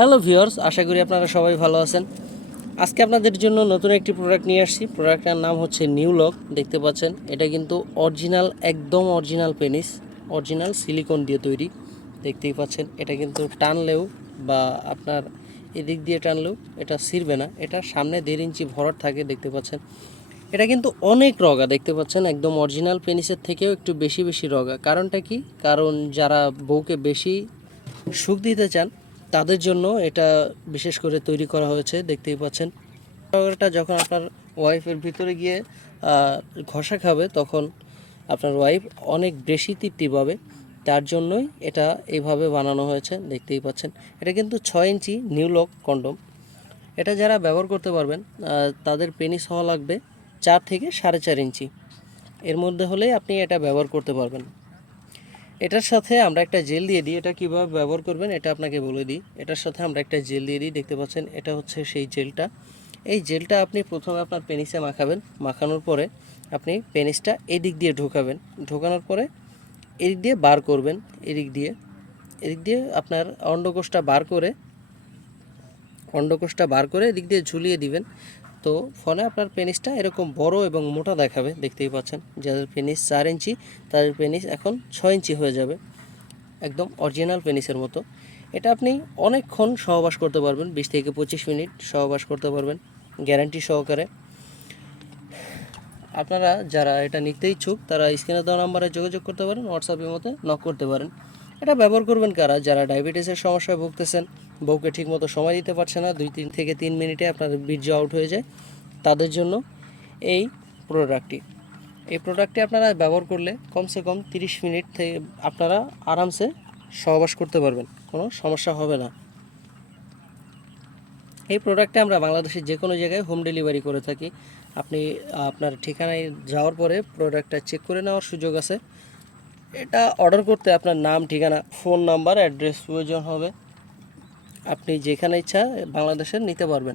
Hello viewers আশা করি আপনারা সবাই ভালো আছেন। আজকে আপনাদের জন্য নতুন একটি প্রোডাক্ট নিয়ে আসছি। প্রোডাক্টটার নাম হচ্ছে নিউ লক দেখতে পাচ্ছেন। এটা কিন্তু অরিজিনাল একদম অরিজিনাল পেনিস অরিজিনাল সিলিকন দিয়ে তৈরি। দেখতেই পাচ্ছেন, এটা কিন্তু টানলেও বা আপনার এদিক দিয়ে টানলেও এটা ছিঁড়বে না। এটা সামনে দেড় ইঞ্চি ভরাট থাকে, দেখতে পাচ্ছেন। এটা কিন্তু অনেক রগা, দেখতে পাচ্ছেন। একদম অরিজিনাল পেনিসের থেকেও একটু বেশি বেশি রগা। কারণটা কি? কারণ যারা বউকে বেশি সুখ দিতে চান তাদের জন্য এটা বিশেষ করে তৈরি করা হয়েছে, দেখতেই পাচ্ছেন। রগাটা যখন আপনার ওয়াইফের ভিতরে গিয়ে ঘষা খাবে, তখন আপনার ওয়াইফ অনেক বেশি তৃপ্তি পাবে। তার জন্যই এটা এইভাবে বানানো হয়েছে, দেখতেই পাচ্ছেন। এটা কিন্তু ছয় ইঞ্চি নিউ লক কন্ডম এটা যারা ব্যবহার করতে পারবেন তাদের পেনিস হওয়া লাগবে চার থেকে সাড়ে চার ইঞ্চি। এর মধ্যে হলে আপনি এটা ব্যবহার করতে পারবেন। এটার সাথে আমরা একটা জেল দিয়ে দিই। এটা কীভাবে ব্যবহার করবেন এটা আপনাকে বলে দিই। এটার সাথে আমরা একটা জেল দিয়ে দিই, দেখতে পাচ্ছেন, এটা হচ্ছে সেই জেলটা। এই জেলটা আপনি প্রথমে আপনার পেনিসে মাখাবেন। মাখানোর পরে আপনি পেনিসটা এদিক দিয়ে ঢোকাবেন। ঢোকানোর পরে এদিক দিয়ে বার করবেন। এদিক দিয়ে এদিক দিয়ে আপনার অন্ডকোষটা বার করে, অন্ডকোষটা বার করে এদিক দিয়ে ঝুলিয়ে দিবেন। তো ফলে আপনার পেনিসটা এরকম বড় এবং মোটা দেখাবে, দেখতেই পাচ্ছেন। যাদের পেনিস চার ইঞ্চি, তাদের পেনিস এখন ছয় ইঞ্চি হয়ে যাবে। একদম অরিজিনাল পেনিসের মতো। এটা আপনি অনেকক্ষণ সহবাস করতে পারবেন, বিশ থেকে পঁচিশ মিনিট সহবাস করতে পারবেন, গ্যারান্টি সহকারে। আপনারা যারা এটা নিতে ইচ্ছুক, তারা স্ক্রিনে দেওয়া নাম্বারে যোগাযোগ করতে পারেন, হোয়াটসঅ্যাপের মধ্যে নক করতে পারেন। এটা ব্যবহার করবেন কারা? যারা ডায়াবেটিসের সমস্যায় ভুগতেছেন, বউকে ঠিকমতো সময় দিতে পারছে না, দুই তিন থেকে তিন মিনিটে আপনার বীর্য আউট হয়ে যায়, তাদের জন্য এই প্রোডাক্টটি এই প্রোডাক্টটি আপনারা ব্যবহার করলে কমসে কম তিরিশ মিনিট থেকে আপনারা আরামসে সহবাস করতে পারবেন, কোনো সমস্যা হবে না। এই প্রোডাক্টটা আমরা বাংলাদেশের যে কোনো জায়গায় হোম ডেলিভারি করে থাকি। আপনি, আপনার ঠিকানায় যাওয়ার পরে প্রোডাক্টটা চেক করে নেওয়ার সুযোগ আছে। এটা অর্ডার করতে আপনার নাম, ঠিকানা ফোন নাম্বার অ্যাড্রেস প্রয়োজন হবে। আপনি যেখানে ইচ্ছা বাংলাদেশের নিতে পারবেন।